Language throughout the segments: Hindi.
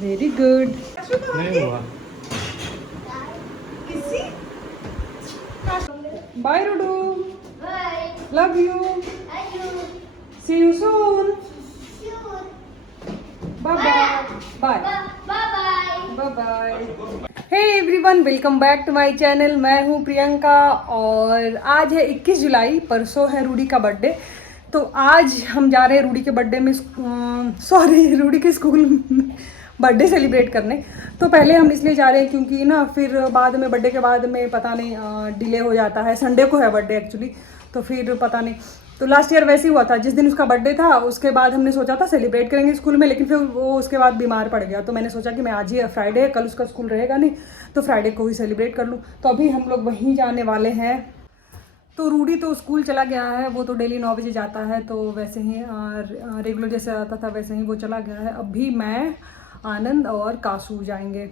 Very good. नहीं हुआ। बाय रूडू, love you, see you soon, bye bye bye bye. Hey everyone, welcome back to my channel. मैं हूँ प्रियंका और आज है 21 जुलाई, परसों है रूडी का बर्थडे। तो आज हम जा रहे हैं रूडी के बर्थडे में, रूडी के स्कूल में बर्थडे सेलिब्रेट करने। तो पहले हम इसलिए जा रहे हैं क्योंकि ना फिर बाद में बर्थडे के बाद में पता नहीं डिले हो जाता है। संडे को है बर्थडे एक्चुअली, तो फिर पता नहीं। तो लास्ट ईयर वैसे ही हुआ था, जिस दिन उसका बर्थडे था उसके बाद हमने सोचा था सेलिब्रेट करेंगे स्कूल में, लेकिन फिर वो उसके बाद बीमार पड़ गया। तो मैंने सोचा कि मैं आज ही, फ्राइडे है, कल उसका स्कूल रहेगा नहीं, तो फ्राइडे को ही सेलिब्रेट कर लूँ। तो अभी हम लोग वहीं जाने वाले हैं। तो रूडी तो स्कूल चला गया है, वो तो डेली 9 बजे जाता है, तो वैसे ही रेगुलर जैसे आता था वैसे ही वो चला गया है। अभी मैं, आनंद और कासू जाएंगे।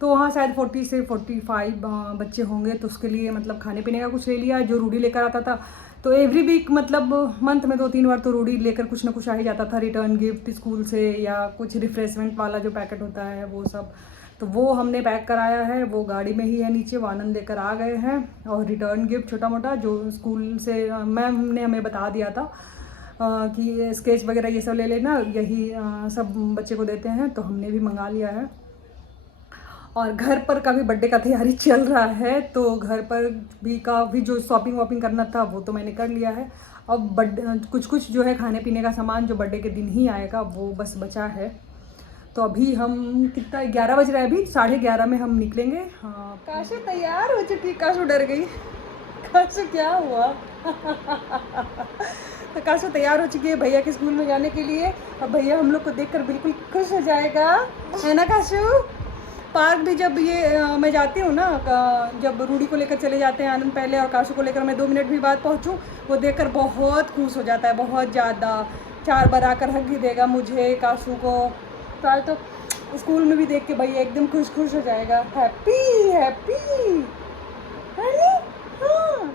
तो वहाँ शायद 40 से 45 बच्चे होंगे, तो उसके लिए मतलब खाने पीने का कुछ ले लिया जो रूडी लेकर आता था। तो एवरी वीक मतलब मंथ में 2-3 बार तो रूडी लेकर कुछ ना कुछ आ ही जाता था, रिटर्न गिफ्ट स्कूल से या कुछ रिफ्रेशमेंट वाला जो पैकेट होता है वो सब। तो वो हमने पैक कराया है, वो गाड़ी में ही है नीचे, वो आनंद लेकर आ गए हैं। और रिटर्न गिफ्ट छोटा मोटा जो स्कूल से मैम ने हमें बता दिया था कि स्केच वगैरह ये सब ले लेना, यही सब बच्चे को देते हैं, तो हमने भी मंगा लिया है। और घर पर का भी बर्थडे का तैयारी चल रहा है, तो घर पर भी जो शॉपिंग वॉपिंग करना था वो तो मैंने कर लिया है। अब कुछ जो है खाने पीने का सामान जो बर्थडे के दिन ही आएगा वो बस बचा है। तो अभी हम कितना 11 बज रहा है, अभी 11:30 में हम निकलेंगे। हाँ, काशू तैयार हो चुकी। काशू डर गई। काशू क्या हुआ? तो काशू तैयार हो चुकी है भैया के स्कूल में जाने के लिए। अब भैया हम लोग को देखकर बिल्कुल खुश हो जाएगा, है ना काशू? पार्क भी जब मैं जाती हूँ ना, जब रूडी को लेकर चले जाते हैं आनंद पहले और काशू को लेकर मैं 2 मिनट भी बाद पहुँचूँ, वो देखकर बहुत खुश हो जाता है, बहुत ज़्यादा। 4 बार आकर हग भी देगा मुझे, काशू को। तो आज तो स्कूल में भी देख के भैया एकदम खुश हो जाएगा। Happy happy. अरे हाँ,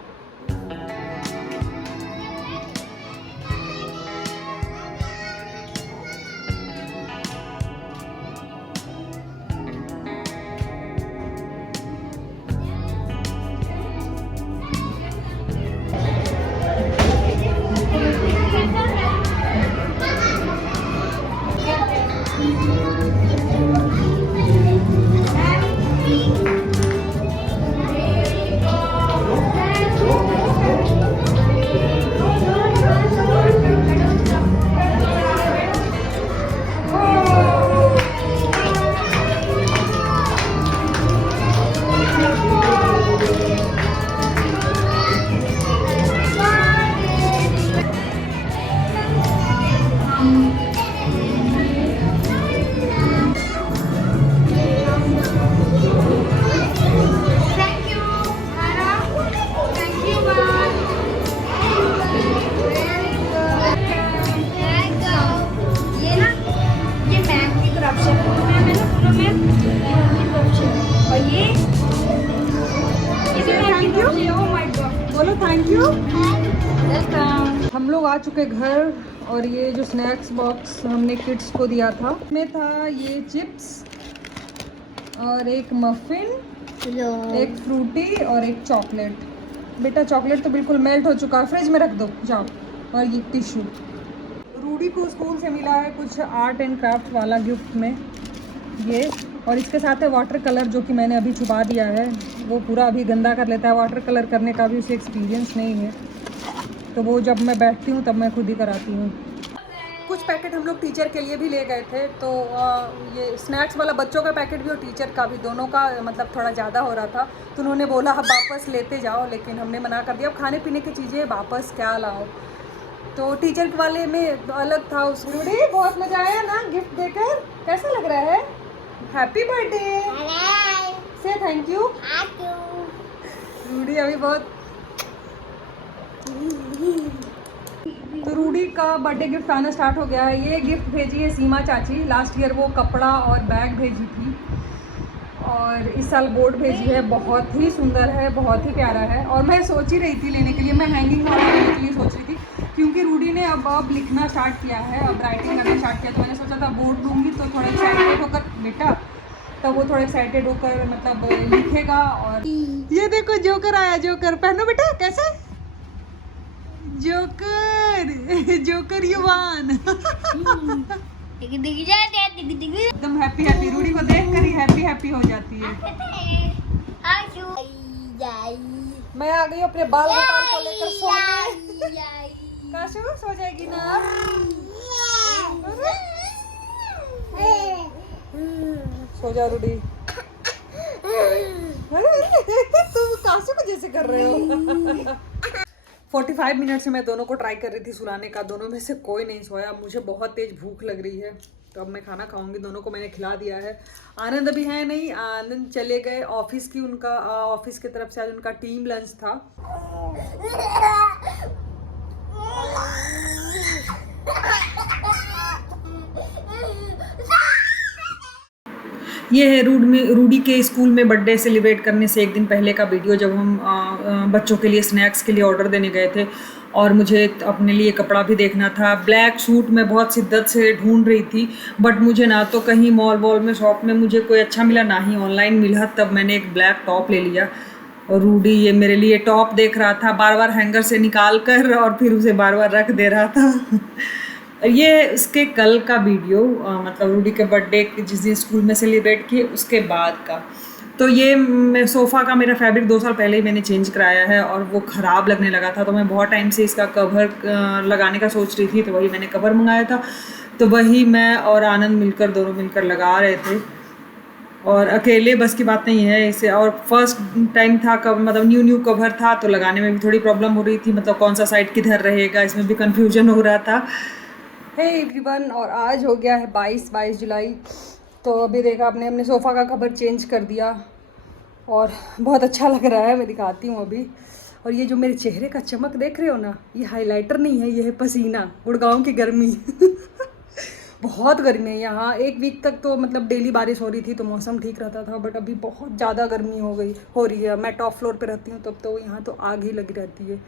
बोलो थैंक यू। हम लोग आ चुके घर और ये जो स्नैक्स बॉक्स हमने किड्स को दिया था उसमें था ये चिप्स और एक मफिन, एक फ्रूटी और एक चॉकलेट। बेटा चॉकलेट तो बिल्कुल मेल्ट हो चुका है, फ्रिज में रख दो जाओ। और ये टिश्यू रूडी को स्कूल से मिला है कुछ आर्ट एंड क्राफ्ट वाला गिफ्ट में ये। और इसके साथ है वाटर कलर, जो कि मैंने अभी छुपा दिया है, वो पूरा अभी गंदा कर लेता है। वाटर कलर करने का भी उसे एक्सपीरियंस नहीं है, तो वो जब मैं बैठती हूँ तब मैं खुद ही कराती हूँ। कुछ पैकेट हम लोग टीचर के लिए भी ले गए थे, तो ये स्नैक्स वाला बच्चों का पैकेट भी और टीचर का भी, दोनों का मतलब थोड़ा ज़्यादा हो रहा था। तो उन्होंने बोला अब वापस लेते जाओ, लेकिन हमने मना कर दिया। अब खाने पीने की चीज़ें वापस क्या लाओ। तो टीचर वाले में अलग था। उस रूडी बहुत मज़ा आया ना गिफ्ट देकर? कैसा लग रहा है? हैप्पी बर्थडे से थैंक यू। रूडी अभी बहुत। तो रूडी का बर्थडे गिफ्ट आना स्टार्ट हो गया है। ये गिफ्ट भेजी है सीमा चाची, लास्ट ईयर वो कपड़ा और बैग भेजी थी, और इस साल बोर्ड भेजी है। बहुत ही सुंदर है, बहुत ही प्यारा है। और मैं सोच ही रही थी लेने के लिए, मैं हैंगिंग वाला लेने के लिए सोच रही थी, क्योंकि रूडी ने अब लिखना स्टार्ट किया है, अब राइटिंग करना स्टार्ट किया। तो मैंने सोचा था बोर्ड लूँगी तो थोड़ा एक्साइटेड होकर बेटा, तब वो थोड़ा एक्साइटेड होकर मतलब लिखेगा। और ये देखो जोकर आया, जोकर पहनो बेटा, कैसे जोकर जोकर युवान एकदम हैप्पी हैप्पी, रूडी को देख कर ही हैप्पी हैप्पी हो जाती है। मैं आ गई अपने बाल गोपाल को लेकर सोने। काशू सो जाएगी ना, सो जा रूडी। तुम काशू को जैसे कर रहे हो। 45 मिनट से मैं दोनों को ट्राई कर रही थी सुलाने का, दोनों में से कोई नहीं सोया। मुझे बहुत तेज भूख लग रही है, तो अब मैं खाना खाऊंगी। दोनों को मैंने खिला दिया है। आनंद अभी है नहीं, आनंद चले गए ऑफिस की, उनका ऑफिस की तरफ से आज उनका टीम लंच था। ये है रूडी के स्कूल में बर्थडे सेलिब्रेट करने से एक दिन पहले का वीडियो, जब हम बच्चों के लिए स्नैक्स के लिए ऑर्डर देने गए थे और मुझे अपने लिए कपड़ा भी देखना था। ब्लैक सूट मैं बहुत शिद्दत से ढूंढ रही थी, बट मुझे ना तो कहीं मॉल में शॉप में मुझे कोई अच्छा मिला, ना ही ऑनलाइन मिला। तब मैंने एक ब्लैक टॉप ले लिया और रूडी ये मेरे लिए टॉप देख रहा था, बार बार हैंगर से निकाल कर और फिर उसे बार बार रख दे रहा था। ये उसके कल का वीडियो, मतलब रूडी के बर्थडे जिस दिन स्कूल में सेलिब्रेट किए उसके बाद का। तो ये सोफ़ा का मेरा फैब्रिक 2 साल पहले ही मैंने चेंज कराया है और वो ख़राब लगने लगा था, तो मैं बहुत टाइम से इसका कवर लगाने का सोच रही थी, तो वही मैंने कवर मंगाया था। तो वही मैं और आनंद मिलकर दोनों मिलकर लगा रहे थे, और अकेले बस की बात नहीं है इसे। और फर्स्ट टाइम था कवर, मतलब न्यू कवर था, तो लगाने में भी थोड़ी प्रॉब्लम हो रही थी, मतलब कौन सा साइड किधर रहेगा इसमें भी कन्फ्यूजन हो रहा था। हे एवरीवन, और आज हो गया है 22 जुलाई। तो अभी देखा आपने, हमने सोफ़ा का कवर चेंज कर दिया और बहुत अच्छा लग रहा है। मैं दिखाती हूँ अभी। और ये जो मेरे चेहरे का चमक देख रहे हो ना, ये हाइलाइटर नहीं है, ये है पसीना, गुड़गांव की गर्मी। बहुत गर्मी है यहाँ। 1 वीक तक तो मतलब डेली बारिश हो रही थी, तो मौसम ठीक रहता था, बट अभी बहुत ज़्यादा गर्मी हो रही है। मैं टॉप फ्लोर पे रहती हूँ, तब तो यहाँ तो आग ही लगी रहती है।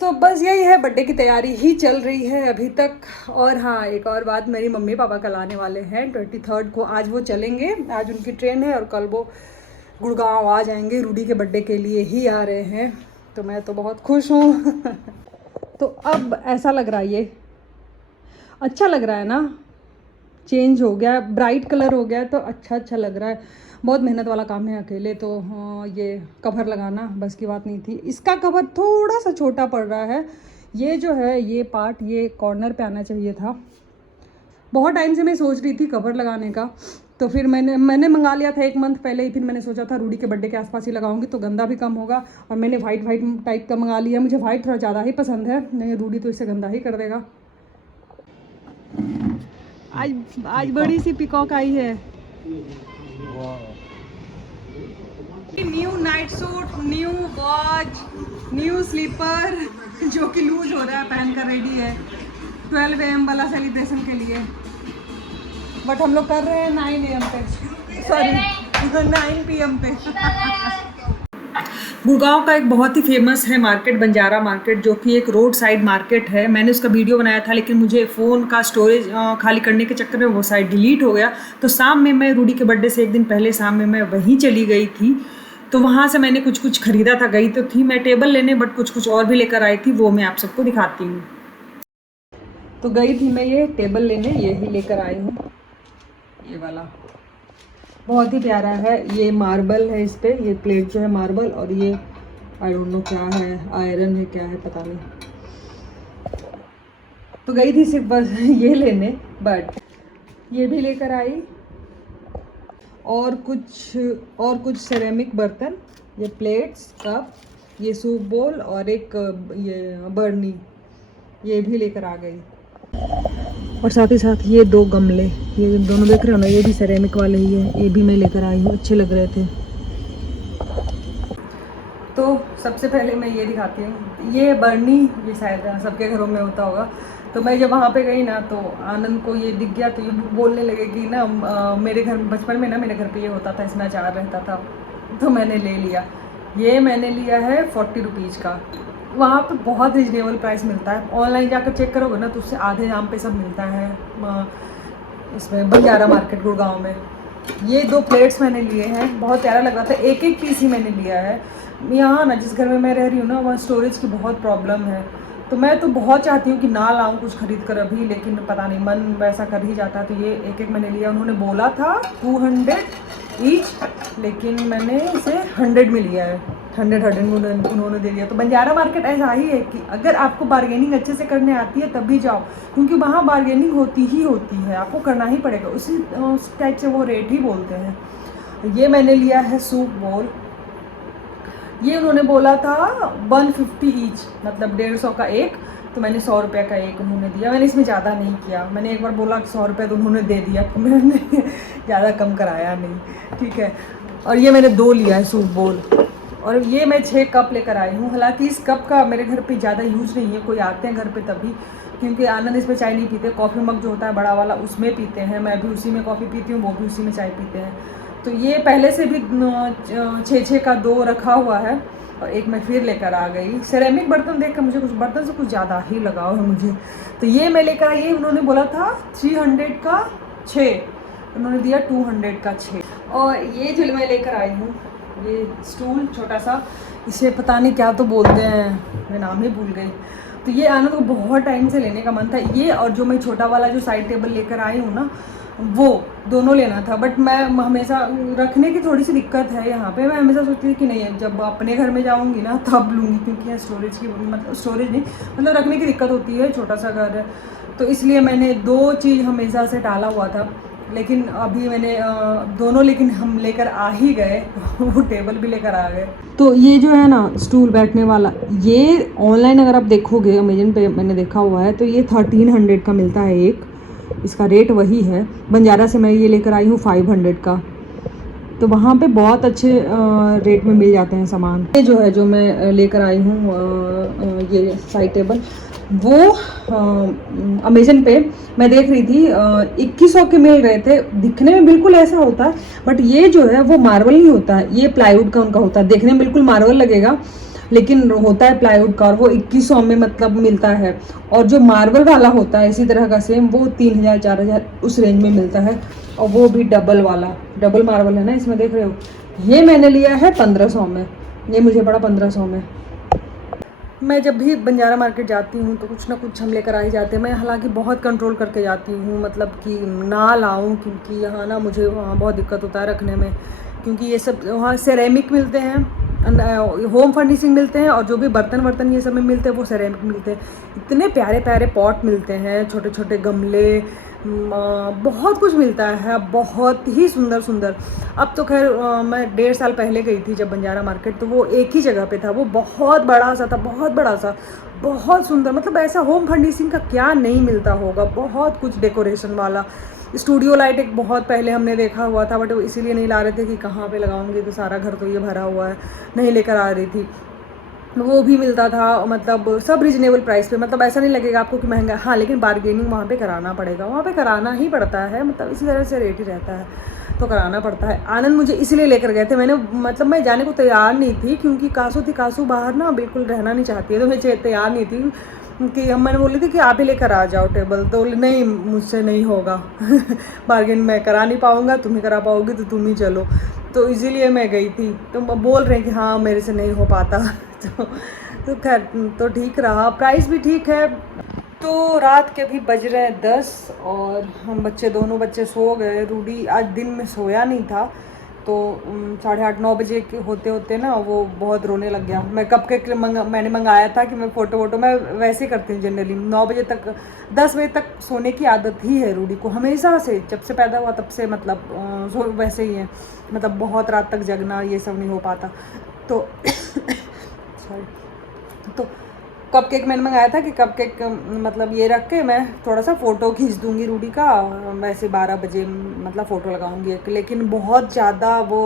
तो बस यही है, बर्थडे की तैयारी ही चल रही है अभी तक। और हाँ, एक और बात, मेरी मम्मी पापा कल आने वाले हैं 23 को। आज वो चलेंगे, आज उनकी ट्रेन है, और कल वो गुड़गांव आ जाएंगे। रूडी के बर्थडे के लिए ही आ रहे हैं, तो मैं तो बहुत खुश हूँ। तो अब ऐसा लग रहा है, ये अच्छा लग रहा है ना, चेंज हो गया, ब्राइट कलर हो गया, तो अच्छा लग रहा है। बहुत मेहनत वाला काम है अकेले, तो हाँ, ये कवर लगाना बस की बात नहीं थी। इसका कवर थोड़ा सा छोटा पड़ रहा है। ये जो है, ये पार्ट, ये कॉर्नर पे आना चाहिए था। बहुत टाइम से मैं सोच रही थी कवर लगाने का, तो फिर मैंने मंगा लिया था 1 मंथ पहले ही। फिर मैंने सोचा था रूडी के बर्थडे के आसपास ही लगाऊंगी, तो गंदा भी कम होगा। और मैंने वाइट टाइप का मंगा लिया। मुझे वाइट थोड़ा ज़्यादा ही पसंद है, नहीं रूडी तो इससे गंदा ही कर देगा। आज बड़ी सी पिकॉक आई है। New night suit, new watch, new slipper, जो कि लूज हो रहा है, पहनकर रेडी है 12 AM वाला सेलिब्रेशन के लिए। बट हम लोग कर रहे हैं 9 AM पे, सॉरी 9 PM पे। गुड़गांव का एक बहुत ही फेमस है मार्केट, बंजारा मार्केट, जो कि एक रोड साइड मार्केट है। मैंने उसका वीडियो बनाया था, लेकिन मुझे फ़ोन का स्टोरेज खाली करने के चक्कर में वो साइड डिलीट हो गया। तो शाम में मैं रूडी के बर्थडे से 1 दिन पहले शाम में मैं वहीं चली गई थी, तो वहाँ से मैंने कुछ ख़रीदा था। गई तो थी मैं टेबल लेने, बट कुछ और भी लेकर आई थी, वो मैं आप सबको दिखाती हूँ। तो गई थी मैं ये टेबल लेने, ये ही लेकर आई हूँ, ये वाला बहुत ही प्यारा है। ये मार्बल है, इस पे ये प्लेट जो है मार्बल, और ये आई डोंट नो क्या है, आयरन है क्या है पता नहीं। तो गई थी सिर्फ बस ये लेने, बट ये भी लेकर आई, और कुछ सेरेमिक बर्तन, ये प्लेट्स, कप, ये सूप बोल, और एक ये बर्नी, ये भी लेकर आ गई। और साथ ही साथ ये 2 गमले, ये दोनों देख रहे हो ना, ये भी सेरेमिक वाले ही है, ये भी मैं लेकर आई हूँ, अच्छे लग रहे थे। तो सबसे पहले मैं ये दिखाती हूँ, ये बर्नी, ये शायद सबके घरों में होता होगा। तो मैं जब वहाँ पे गई ना, तो आनंद को ये दिख गया, तो ये बोलने लगे कि ना मेरे घर बचपन में ना मेरे घर पे ये होता था, इसमें अचार रहता था, तो मैंने ले लिया। ये मैंने लिया है 40 रुपीज़ का। वहाँ पे बहुत रिजनेबल प्राइस मिलता है। ऑनलाइन जाकर चेक करोगे ना, तो उससे आधे दाम पे सब मिलता है। इसमें बंजारा मार्केट गुड़गांव में। ये 2 प्लेट्स मैंने लिए हैं, बहुत प्यारा लग रहा था। एक एक पीस ही मैंने लिया है। यहाँ ना जिस घर में मैं रह रही हूँ ना, वहाँ स्टोरेज की बहुत प्रॉब्लम है। तो मैं तो बहुत चाहती हूँ कि ना लाऊं कुछ ख़रीद कर अभी, लेकिन पता नहीं मन वैसा कर ही जाता है। तो ये एक एक मैंने लिया। उन्होंने बोला था 200 ईच, लेकिन मैंने इसे 100 में लिया है। 100 उन्होंने दे दिया। तो बंजारा मार्केट ऐसा ही है कि अगर आपको बार्गेनिंग अच्छे से करने आती है तभी जाओ, क्योंकि वहाँ बार्गेनिंग होती ही होती है, आपको करना ही पड़ेगा। उस टाइप से वो रेट ही बोलते हैं। ये मैंने लिया है सूप बोल। ये उन्होंने बोला था 150 ईच, मतलब 150 का एक। तो मैंने 100 रुपये का एक उन्होंने दिया। मैंने इसमें ज़्यादा नहीं किया। मैंने एक बार बोला 100 रुपये, तो उन्होंने दे दिया। तो मैंने ज़्यादा कम कराया नहीं, ठीक है। और ये मैंने 2 लिया है सूप बोल। और ये मैं 6 कप लेकर आई हूँ। हालांकि इस कप का मेरे घर पे ज़्यादा यूज़ नहीं है, कोई आते हैं घर पे तभी, क्योंकि आनंद इसमें चाय नहीं पीते। कॉफ़ी मग जो होता है बड़ा वाला, उसमें पीते हैं। मैं भी उसी में कॉफ़ी पीती हूँ, वो भी उसी में चाय पीते हैं। तो ये पहले से भी 6 का 2 रखा हुआ है, और एक मैं फिर लेकर आ गई। सिरेमिक बर्तन देख कर मुझे कुछ बर्तन से कुछ ज़्यादा ही लगाव है मुझे। तो ये मैं लेकर आई। ये उन्होंने बोला था 300 का 6, उन्होंने दिया 200 का 6। और ये जो मैं लेकर आई हूँ, ये स्टूल छोटा सा, इसे पता नहीं क्या तो बोलते हैं, मैं नाम ही भूल गई। तो ये आनंद को बहुत टाइम से लेने का मन था। ये और जो मैं छोटा वाला जो साइड टेबल लेकर आई हूँ ना, वो दोनों लेना था। बट मैं हमेशा रखने की थोड़ी सी दिक्कत है यहाँ पे। मैं हमेशा सोचती थी कि नहीं, जब अपने घर में जाऊँगी ना तब लूँगी, क्योंकि यहाँ स्टोरेज की मतलब स्टोरेज नहीं, मतलब रखने की दिक्कत होती है, छोटा सा घर है। तो इसलिए मैंने 2 चीज़ हमेशा से टाला हुआ था। लेकिन अभी मैंने दोनों, लेकिन हम लेकर आ ही गए। वो टेबल भी लेकर आ गए। तो ये जो है ना स्टूल बैठने वाला, ये ऑनलाइन अगर आप देखोगे, अमेजन पे मैंने देखा हुआ है, तो ये 1300 का मिलता है एक। इसका रेट वही है। बंजारा से मैं ये लेकर आई हूँ 500 का। तो वहाँ पे बहुत अच्छे रेट में मिल जाते हैं सामान। ये जो है, जो मैं लेकर आई हूँ ये साइड टेबल, वो अमेजन पे मैं देख रही थी 2100 के मिल रहे थे। दिखने में बिल्कुल ऐसा होता है, बट ये जो है वो मार्बल नहीं होता है, ये प्लाईवुड का उनका होता है। देखने में बिल्कुल मार्बल लगेगा, लेकिन होता है प्लाईवुड का, और वो 2100 में मतलब मिलता है। और जो मार्बल वाला होता है इसी तरह का सेम, वो 3000 4000 उस रेंज में मिलता है। और वो भी डबल वाला, डबल मार्बल है ना इसमें, देख रहे हो। ये मैंने लिया है 1500 में। ये मुझे पड़ा 1500 में। मैं जब भी बंजारा मार्केट जाती हूँ तो कुछ ना कुछ हम लेकर आ ही जाते हैं। मैं हालांकि बहुत कंट्रोल करके जाती हूँ, मतलब कि ना लाऊं, क्योंकि यहाँ ना मुझे वहाँ बहुत दिक्कत होता है रखने में। क्योंकि ये सब वहाँ सेरेमिक मिलते हैं, होम फर्निशिंग मिलते हैं, और जो भी बर्तन ये सब में मिलते हैं वो सेरेमिक मिलते हैं। इतने प्यारे प्यारे पॉट मिलते हैं, छोटे छोटे गमले, बहुत कुछ मिलता है, बहुत ही सुंदर सुंदर। अब तो खैर मैं 1.5 साल पहले गई थी जब बंजारा मार्केट, तो वो एक ही जगह पे था। वो बहुत बड़ा सा था, बहुत बड़ा सा, बहुत सुंदर। मतलब ऐसा होम फर्निशिंग का क्या नहीं मिलता होगा, बहुत कुछ डेकोरेशन वाला। स्टूडियो लाइट एक बहुत पहले हमने देखा हुआ था, बट वो इसीलिए नहीं ला रहे थे कि कहाँ पे लगाऊंगी, तो सारा घर तो ये भरा हुआ है, नहीं लेकर आ रही थी। वो भी मिलता था, मतलब सब रिजनेबल प्राइस पे। मतलब ऐसा नहीं लगेगा आपको कि महंगा। हाँ, लेकिन बार्गेनिंग वहाँ पे कराना पड़ेगा, वहाँ पे कराना ही पड़ता है। मतलब इसी तरह से रेट ही रहता है, तो कराना पड़ता है। आनंद मुझे इसलिए लेकर गए थे। मैं जाने को तैयार नहीं थी, क्योंकि कासू बाहर ना बिल्कुल रहना नहीं चाहती है, तो मैं तैयार नहीं थी कि मैंने बोली थी कि आप ही लेकर आ जाओ टेबल। तो नहीं, मुझसे नहीं होगा बार्गेन मैं करा नहीं पाऊँगा, तुम ही करा पाओगी, तो तुम ही चलो। तो इसीलिए मैं गई थी। तो बोल रहे हैं कि हाँ मेरे से नहीं हो पाता तो खैर, तो ठीक रहा, प्राइस भी ठीक है। तो रात के भी बज रहे हैं 10, और हम दोनों बच्चे सो गए। रूडी आज दिन में सोया नहीं था, तो 8:30 9 बजे के होते ना वो बहुत रोने लग गया। मैं कपकेक मैंने मंगाया था कि मैं फ़ोटो मैं वैसे करती हूँ जनरली 9 बजे तक, 10 बजे तक सोने की आदत ही है रूडी को, हमेशा से, जब से पैदा हुआ तब से। मतलब वैसे ही है, मतलब बहुत रात तक जगना ये सब नहीं हो पाता। तो सॉरी। तो कपकेक मैंने मंगाया था कि कपकेक मतलब ये रख के मैं थोड़ा सा फ़ोटो खींच दूँगी रूडी का, वैसे 12 बजे मतलब फ़ोटो लगाऊंगी। लेकिन बहुत ज़्यादा वो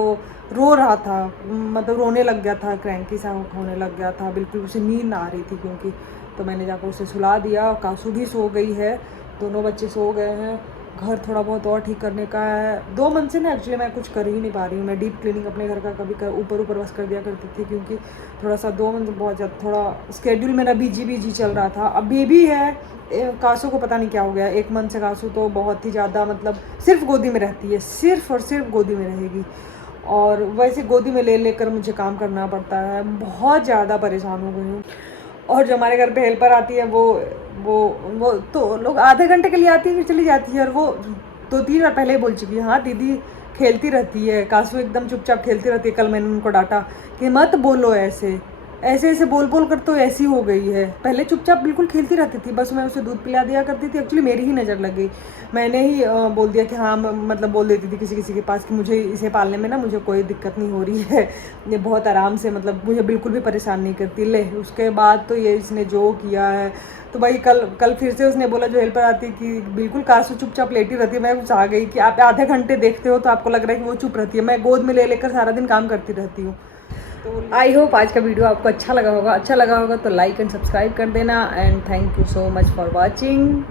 रो रहा था, मतलब रोने लग गया था, क्रैंकी सा होने लग गया था, बिल्कुल उसे नींद ना आ रही थी क्योंकि। तो मैंने जाकर उसे सुला दिया। कासू भी सो गई है, दोनों बच्चे सो गए हैं। घर थोड़ा बहुत और ठीक करने का है। 2 मंथ से ना एक्चुअली मैं कुछ कर ही नहीं पा रही हूँ। मैं डीप क्लीनिंग अपने घर का कभी ऊपर ऊपर बस कर दिया करती थी, क्योंकि थोड़ा सा 2 मंथ बहुत ज़्यादा थोड़ा स्केड्यूल मेरा बिजी चल रहा था। अब बेबी है, कासू को पता नहीं क्या हो गया, 1 मंथ से कासू तो बहुत ही ज़्यादा मतलब सिर्फ गोदी में रहती है, सिर्फ और सिर्फ गोदी में रहेगी। और वैसे गोदी में ले लेकर मुझे काम करना पड़ता है, बहुत ज़्यादा परेशान हो गई हूँ। और जो हमारे घर पे हेल्पर आती है वो तो लोग आधे घंटे के लिए आती है फिर चली जाती है। और वो 2-3 बार पहले ही बोल चुकी है, हाँ दीदी खेलती रहती है, कासू एकदम चुपचाप खेलती रहती है। कल मैंने उनको डांटा कि मत बोलो ऐसे ऐसे बोल कर तो ऐसी हो गई है। पहले चुपचाप बिल्कुल खेलती रहती थी, बस मैं उसे दूध पिला दिया करती थी। एक्चुअली मेरी ही नज़र लग गई, मैंने ही बोल दिया कि हाँ, मतलब बोल देती थी किसी के पास कि मुझे इसे पालने में ना मुझे कोई दिक्कत नहीं हो रही है, ये बहुत आराम से मतलब मुझे बिल्कुल भी परेशान नहीं करती। ले उसके बाद तो ये इसने जो किया है, तो भाई कल फिर से उसने बोला जो हेल्पर आती कि बिल्कुल कासू चुपचाप लेटी रहती है। मैं कुछ आ गई कि आप आधे घंटे देखते हो तो आपको लग रहा है कि वो चुप रहती है, मैं गोद में ले लेकर सारा दिन काम करती रहती हूँ। आई होप आज का वीडियो आपको अच्छा लगा होगा तो लाइक एंड सब्सक्राइब कर देना। And thank you so much for watching.